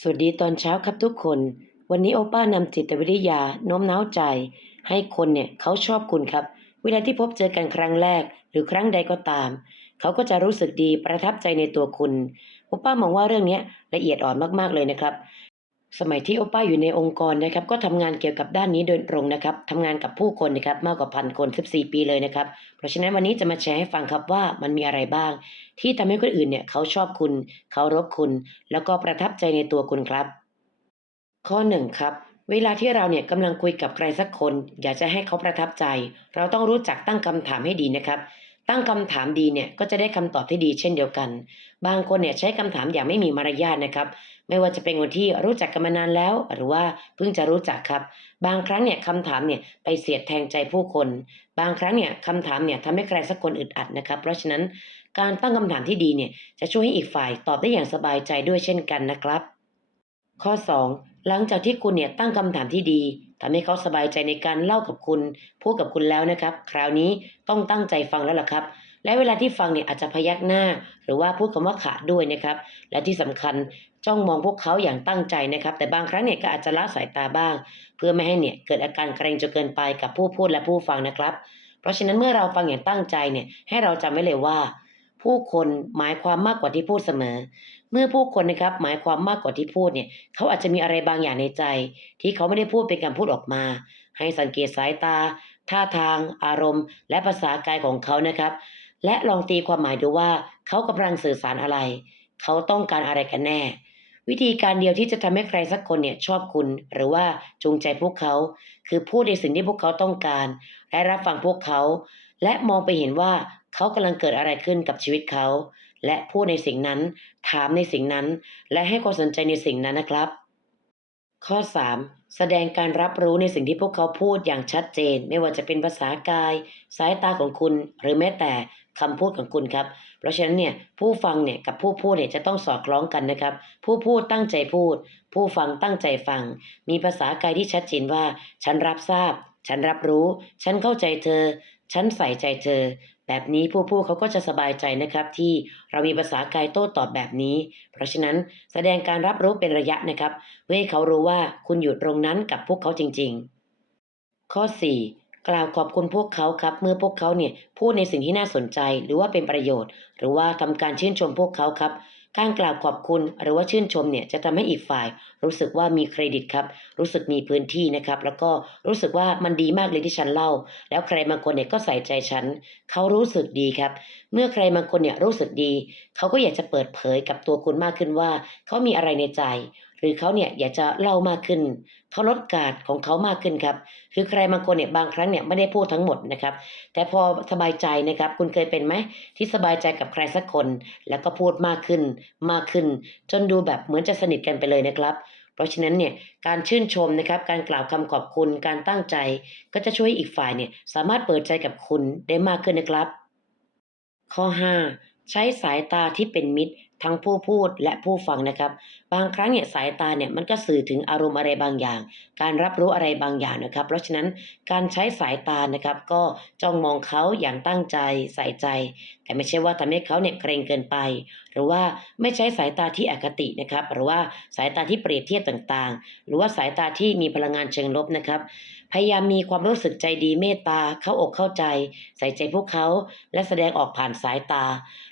สวัสดีตอนเช้าครับทุกคน วันนี้โอป้านำจิตวิทยาโน้มน้าวใจ ให้คนเนี่ยเขาชอบคุณครับ เวลาที่พบเจอกันครั้งแรก หรือครั้งใดก็ตาม เขาก็จะรู้สึกดีประทับใจในตัวคุณโอป้ามองว่าเรื่องนี้ละเอียดอ่อนมากๆเลยนะครับ สมัยที่โอป้าอยู่ในองค์กรนะครับ ก็ทำงานเกี่ยวกับด้านนี้โดยตรงนะครับทำงานกับผู้คนนะครับมากกว่าพันคน 14 ปีเลยนะครับ เพราะฉะนั้นวันนี้จะมาแชร์ให้ฟังครับว่ามันมีอะไรบ้าง ที่ทำให้คนอื่นเนี่ยเขาชอบคุณ เขารบคุณ แล้วก็ประทับใจในตัวคุณครับ ข้อหนึ่งครับเวลาที่เราเนี่ยกำลังคุยกับใครสักคน อยากจะให้เขาประทับใจ เราต้องรู้จักตั้งคำถามให้ดีนะครับ ตั้งคำถามดีเนี่ยก็จะได้คำตอบที่ดีเช่นเดียวกัน บางคนเนี่ยใช้คำถามอย่างไม่มีมารยาทนะครับ ไม่ว่าจะเป็นคนที่รู้จักกันมานานแล้ว หรือว่าเพิ่งจะรู้จักครับ บางครั้งเนี่ยคำถามเนี่ยไปเสียดแทงใจผู้คน บางครั้งเนี่ยคำถามเนี่ยทำให้ใครสักคนอึดอัดนะครับ เพราะฉะนั้นการตั้งคำถามที่ดีเนี่ยจะช่วยให้อีกฝ่ายตอบได้อย่างสบายใจด้วยเช่นกันนะครับ ข้อ 2 หลังจากที่คุณเนี่ยตั้งคำถามที่ดีทำให้เขาสบายใจในการเล่ากับคุณ พูดกับคุณแล้วนะครับ คราวนี้ต้องตั้งใจฟังแล้วล่ะครับ และเวลาที่ฟังเนี่ยอาจจะพยักหน้า หรือว่าพูดคำว่าขะด้วยนะครับ และที่สำคัญจ้องมองพวกเขาอย่างตั้งใจนะครับ แต่บางครั้งเนี่ยก็อาจจะละสายตาบ้าง เพื่อไม่ให้เนี่ยเกิดอาการเกรงจนเกินไปกับผู้พูดและผู้ฟังนะครับ เพราะฉะนั้นเมื่อเราฟังอย่างตั้งใจเนี่ยให้เราจำไว้เลยว่า ผู้คนหมายความมากกว่าที่พูดเสมอ เมื่อผู้คนนะครับหมายความมากกว่าที่พูดเนี่ยเขาอาจจะมีอะไรบางอย่างในใจ ที่เขาไม่ได้พูดเป็นการพูดออกมา ให้สังเกตสายตา ท่าทาง อารมณ์ และภาษากายของเขานะครับ และลองตีความหมายดูว่าเขากำลังสื่อสารอะไร เขาต้องการอะไรกันแน่ วิธีการเดียวที่จะทำให้ใครสักคนเนี่ยชอบคุณ หรือว่าจูงใจพวกเขา คือพูดในสิ่งที่พวกเขาต้องการ และรับฟังพวกเขา และมองไปเห็นว่าเขากำลังเกิดอะไรขึ้นกับชีวิตเขา และพูดในสิ่งนั้น ถามในสิ่งนั้น และให้ความสนใจในสิ่งนั้นนะครับ ข้อ 3 แสดงการรับรู้ในสิ่งที่พวกเขาพูดอย่างชัดเจน ไม่ว่าจะเป็นภาษากาย สายตาของคุณ หรือแม้แต่คำพูดของคุณครับ เพราะฉะนั้นเนี่ยผู้ฟังเนี่ยกับผู้พูดเนี่ยจะต้องสอดคล้องกันนะครับ ผู้พูดตั้งใจพูด ผู้ฟังตั้งใจฟัง มีภาษากายที่ชัดเจนว่า ฉันรับทราบ ฉันรับรู้ ฉันเข้าใจเธอ ฉันใส่ใจเธอ แบบนี้ผู้พูดเขาก็จะสบายใจนะครับที่เรามีภาษากายโต้ตอบแบบนี้ เพราะฉะนั้นแสดงการรับรู้เป็นระยะนะครับ เพื่อให้เขารู้ว่าคุณอยู่ตรงนั้นกับพวกเขาจริง ๆ ข้อ 4 กล่าวขอบคุณพวกเขาครับ เมื่อพวกเขาเนี่ยพูดในสิ่งที่น่าสนใจหรือว่าเป็นประโยชน์ หรือว่าทำการชื่นชมพวกเขาครับ การกล่าวขอบคุณหรือว่าชื่นชมเนี่ยจะทำให้อีกฝ่าย รู้สึกว่ามีเครดิตครับ รู้สึกมีพื้นที่นะครับ แล้วก็รู้สึกว่ามันดีมากเลยที่ฉันเล่า แล้วใครบางคนเนี่ยก็ใส่ใจฉันเขารู้สึกดีครับ เมื่อใครบางคนเนี่ยรู้สึกดี เขาก็อยากจะเปิดเผยกับตัวคุณมากขึ้นว่า เขามีอะไรในใจ หรือเขาเนี่ยอยากจะเล่ามากขึ้นเขาลดการของเขามากขึ้นครับคือใครบางคนเนี่ยบางครั้งเนี่ยไม่ได้พูดทั้งหมดนะครับ แต่พอสบายใจนะครับ คุณเคยเป็นไหมที่สบายใจกับใครสักคน แล้วก็พูดมากขึ้นมากขึ้น จนดูแบบเหมือนจะสนิทกันไปเลยนะครับเพราะฉะนั้นเนี่ยการชื่นชมนะครับการกล่าวคำขอบคุณการตั้งใจ ก็จะช่วยอีกฝ่ายเนี่ยสามารถเปิดใจกับคุณได้มากขึ้นนะครับ ข้อ 5 ใช้สายตาที่เป็นมิตร ทั้งผู้พูดและผู้ฟังนะครับ บางครั้งเนี่ยสายตาเนี่ยมันก็สื่อถึงอารมณ์อะไรบางอย่าง การรับรู้อะไรบางอย่างนะครับ เพราะฉะนั้นการใช้สายตานะครับก็จ้องมองเขาอย่างตั้งใจใส่ใจ แต่ไม่ใช่ว่าทำให้เขาเนี่ยเกรงเกินไป หรือว่าไม่ใช้สายตาที่อคตินะครับ หรือว่าสายตาที่เปรียบเทียบต่างๆ หรือว่าสายตาที่มีพลังงานเชิงลบนะครับ พยายามมีความรู้สึกใจดีเมตตาเข้าอกเข้าใจ ใส่ใจพวกเขาและแสดงออกผ่านสายตา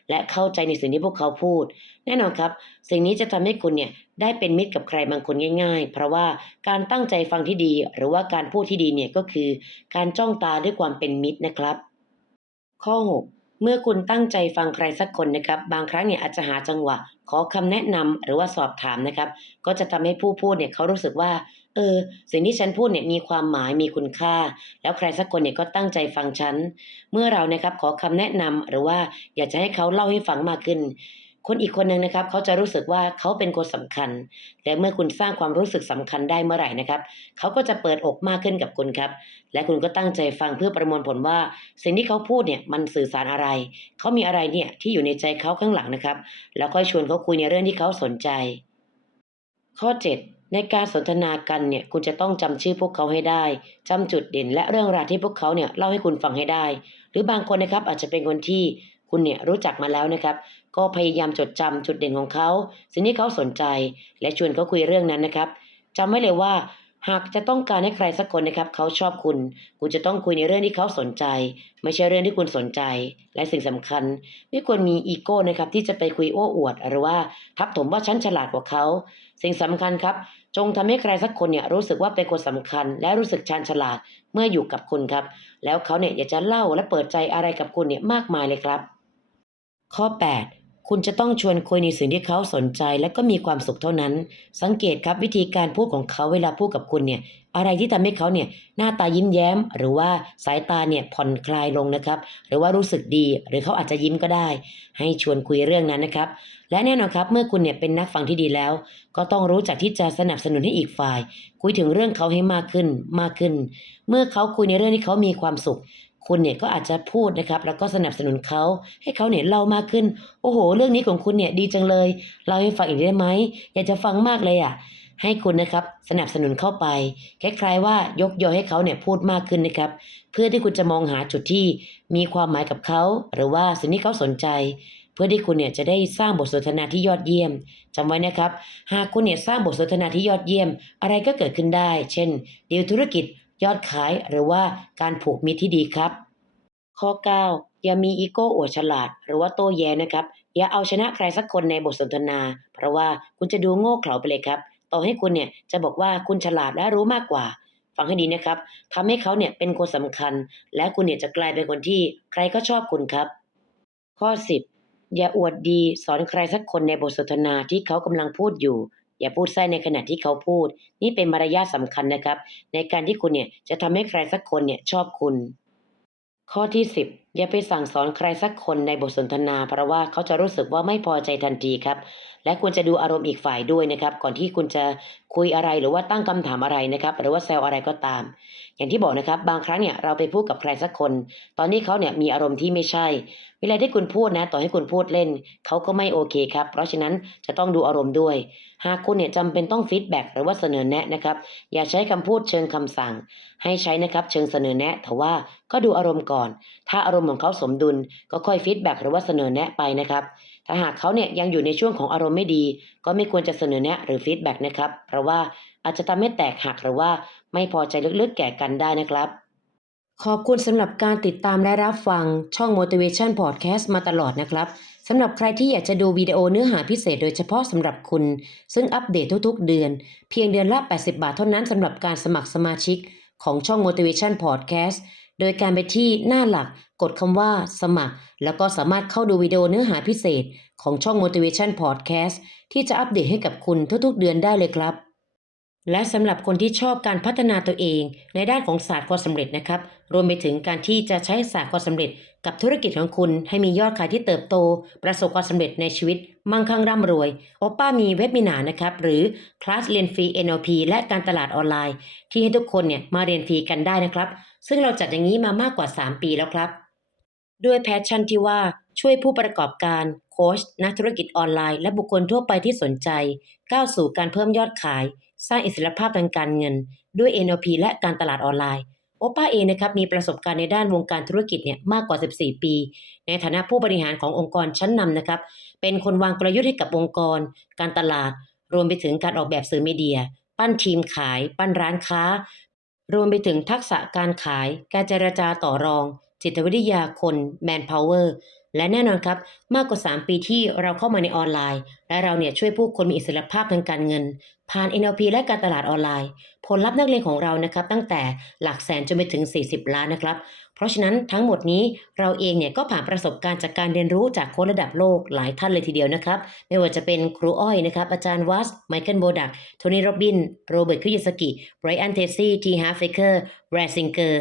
และเข้าใจในสิ่งที่พวกเขาพูด แน่นอนครับ สิ่งนี้จะทำให้คุณเนี่ยได้เป็นมิตรกับใครบางคนง่าย ๆ เพราะว่าการตั้งใจฟังที่ดี หรือว่าการพูดที่ดีเนี่ยก็คือ การจ้องตาด้วยความเป็นมิตรนะครับ ข้อ 6 เมื่อคุณตั้งใจฟังใครสักคนนะครับ บางครั้งเนี่ยอาจจะหาจังหวะ ขอคำแนะนำหรือว่าสอบถามนะครับ ก็จะทำให้ผู้พูดเนี่ยเขารู้สึกว่าเออสิ่งที่ฉันพูดเนี่ยมีความหมายมีคุณค่า แล้วใครสักคนเนี่ยก็ตั้งใจฟังฉัน เมื่อเรานะครับขอคำแนะนำหรือว่าอยากจะให้เขาเล่าให้ฟังมากขึ้น คนอีกคนหนึ่งนะครับเขาจะรู้สึกว่าเขาเป็นคนสำคัญ และเมื่อคุณสร้างความรู้สึกสำคัญได้เมื่อไหร่นะครับเขาก็จะเปิดอกมากขึ้นกับคุณครับ และคุณก็ตั้งใจฟังเพื่อประมวลผลว่า สิ่งที่เขาพูดเนี่ยมันสื่อสารอะไร เขามีอะไรเนี่ยที่อยู่ในใจเขาข้างหลังนะครับ แล้วก็ชวนเขาคุยในเรื่องที่เขาสนใจ ข้อ 7 ในการสนทนากันเนี่ยคุณจะต้องจำชื่อพวกเขาให้ได้จำจุดเด่น และเรื่องราวที่พวกเขาเนี่ยเล่าให้คุณฟังให้ได้ หรือบางคนนะครับอาจจะเป็นคนที่ คุณเนี่ยรู้จักมาแล้วนะครับ ก็พยายามจดจำจุดเด่นของเขา สิ่งที่เขาสนใจ และชวนเขาคุยเรื่องนั้นนะครับจำไว้เลยว่า หากจะต้องการให้ใครสักคนนะครับ เขาชอบคุณ คุณจะต้องคุยในเรื่องที่เขาสนใจ ไม่ใช่เรื่องที่คุณสนใจ และสิ่งสำคัญ ไม่ควรมีอีโก้นะครับ ที่จะไปคุยโอ้อวด หรือว่าทับถมว่าฉันฉลาดกว่าเขา สิ่งสำคัญครับจงทำให้ใครสักคนเนี่ยรู้สึกว่าเป็นคนสำคัญ และรู้สึกชาญฉลาดเมื่ออยู่กับคุณครับ แล้วเขาเนี่ยอยากจะเล่าและเปิดใจอะไรกับคุณเนี่ยมากมายเลยครับ ข้อ 8 คุณจะต้องชวนคุยในสิ่งที่เขาสนใจและก็มีความสุขเท่านั้น สังเกตครับวิธีการพูดของเขาเวลาพูดกับคุณเนี่ย อะไรที่ทำให้เขาเนี่ยหน้าตายิ้มแย้ม หรือว่าสายตาเนี่ยผ่อนคลายลงนะครับ หรือว่ารู้สึกดี หรือเขาอาจจะยิ้มก็ได้ ให้ชวนคุยเรื่องนั้นนะครับ และแน่นอนครับ เมื่อคุณเนี่ยเป็นนักฟังที่ดีแล้ว ก็ต้องรู้จักที่จะสนับสนุนให้อีกฝ่าย คุยถึงเรื่องเขาให้มากขึ้นมากขึ้น เมื่อเขาคุยในเรื่องที่เขามีความสุข คุณเนี่ยก็อาจจะพูดนะครับ แล้วก็สนับสนุนเขาให้เขาเนี่ยเล่ามากขึ้น โอ้โห เรื่องนี้ของคุณเนี่ยดีจังเลยเล่าให้ฟังอีกได้ไหมอยากจะฟังมากเลยอะ ให้คุณนะครับสนับสนุนเข้าไปคล้ายๆว่ายกยอให้เขาเนี่ยพูดมากขึ้นนะครับ เพื่อที่คุณจะมองหาจุดที่มีความหมายกับเขาหรือว่าสิ่งที่เขาสนใจเพื่อที่คุณเนี่ยจะได้สร้างบทสนทนาที่ยอดเยี่ยมจำไว้นะครับ หากคุณเนี่ยสร้างบทสนทนาที่ยอดเยี่ยม อะไรก็เกิดขึ้นได้ เช่นดีลธุรกิจ ยอดขายหรือว่าการผูกมิตรที่ดีครับ ข้อ 9 อย่ามีอีโก้อวดฉลาด หรือว่าโต้แย้นะครับ อย่าเอาชนะใครสักคนในบทสนทนา เพราะว่าคุณจะดูโง่เขลาไปเลยครับ ต่อให้คุณเนี่ยจะบอกว่าคุณฉลาดและรู้มากกว่า ฟังให้ดีนะครับทำให้เขาเนี่ยเป็นคนสำคัญ และคุณเนี่ยจะกลายเป็นคนที่ใครก็ชอบคุณครับ ข้อ 10 อย่าอวดดีสอนใครสักคนในบทสนทนาที่เขากำลังพูดอยู่ อย่าพูดแท้ในขณะที่เขาพูด นี่เป็นมารยาทสำคัญนะครับ ในการที่คุณเนี่ยจะทำให้ใครสักคนเนี่ยชอบคุณ ข้อที่ 10 อย่าไปสั่งสอนใครสักคนในบทสนทนา เพราะว่าเขาจะรู้สึกว่าไม่พอใจทันทีครับ และควรจะดูอารมณ์อีกฝ่ายด้วยนะครับ ก่อนที่คุณจะคุยอะไรหรือว่าตั้งคำถามอะไรนะครับ หรือว่าแซวอะไรก็ตาม อย่างที่บอกนะครับ บางครั้งเนี่ยเราไปพูดกับใครสักคน ตอนนี้เขาเนี่ยมีอารมณ์ที่ไม่ใช่ เวลาที่คุณพูดนะ ต่อให้คุณพูดเล่น เขาก็ไม่โอเคครับ เพราะฉะนั้นจะต้องดูอารมณ์ด้วย หากคุณเนี่ยจำเป็นต้องฟีดแบ็กหรือว่าเสนอแนะนะครับ อย่าใช้คำพูดเชิงคำสั่ง ให้ใช้นะครับเชิงเสนอแนะ แต่ว่าก็ดูอารมณ์ก่อน ถ้าอารมณ์ของเขาสมดุล ก็ค่อยฟีดแบ็กหรือว่าเสนอแนะไปนะครับ ถ้าหากเขาเนี่ยยังอยู่ในช่วงของอารมณ์ไม่ดี ก็ไม่ควรจะเสนอแนะหรือฟีดแบ็กนะครับ เพราะว่าอาจจะทำให้แตกหักหรือว่าไม่พอใจลึกๆแก่กันได้นะครับ ขอบคุณสำหรับการติดตามและรับฟังช่อง Motivation Podcast มาตลอดนะครับสำหรับใครที่อยากจะดูวิดีโอเนื้อหาพิเศษโดยเฉพาะสำหรับคุณ ซึ่งอัปเดตทุกๆ เดือน เพียงเดือนละ 80 บาทเท่านั้นสำหรับการสมัครสมาชิกของช่อง Motivation Podcast โดยการไปที่หน้าหลักกดคำว่าสมัคร แล้วก็สามารถเข้าดูวิดีโอเนื้อหาพิเศษของช่อง Motivation Podcast ที่จะอัปเดตให้กับคุณทุกๆเดือนได้เลยครับ และสำหรับคนที่ชอบการพัฒนาตัวเอง ในด้านของศาสตร์ความสำเร็จนะครับ รวมไปถึงการที่จะใช้ศาสตร์ความสำเร็จ กับธุรกิจของคุณ ให้มียอดขายที่เติบโต ประสบความสำเร็จในชีวิต มั่งคั่งร่ำรวยโอป้ามีเว็บมินานะครับหรือคลาสเรียนฟรี NLP และการตลาดออนไลน์ ที่ให้ทุกคนเนี่ยมาเรียนฟรีกันได้นะครับ ซึ่งเราจัดอย่างนี้มามากกว่า 3 ปีแล้วครับ ด้วยแพชชั่นที่ว่าช่วยผู้ประกอบการโค้ชนักธุรกิจออนไลน์และบุคคลทั่วไปที่สนใจ ก้าวสู่การเพิ่มยอดขาย สร้างอิสรภาพทางการเงิน ด้วย NLP และการตลาดออนไลน์โอป้าเองนะครับมีประสบการณ์ในด้านวงการธุรกิจเนี่ยมากกว่า 14 ปี ในฐานะผู้บริหารขององค์กรชั้นนำนะครับ เป็นคนวางกลยุทธ์ให้กับองค์กร การตลาด รวมไปถึงการออกแบบสื่อมีเดีย ปั้นทีมขาย ปั้นร้านค้า รวมไปถึงทักษะการขาย การเจรจาต่อรอง จิตวิทยาคน Manpower และแน่นอนครับ มากกว่า 3 ปีที่เราเข้ามาในออนไลน์ และเราเนี่ยช่วยผู้คนมีอิสรภาพทางการเงิน ผ่าน NLP และการตลาดออนไลน์ ผลลัพธ์นักเรียนของเรานะครับตั้งแต่หลักแสนจนไปถึง 40 ล้านนะครับ เพราะฉะนั้นทั้งหมดนี้เราเองเนี่ยก็ผ่านประสบการณ์จากการเรียนรู้จากโค้ชระดับโลกหลายท่านเลยทีเดียวนะครับ ไม่ว่าจะเป็นครูอ้อยนะครับ อาจารย์วัสไมเคิลโบดักโทนี่โรบิน โรเบิร์ตคุยสกิไบรอันเทซี่ทีฮาร์เฟเกอร์แบรซิงเกอร์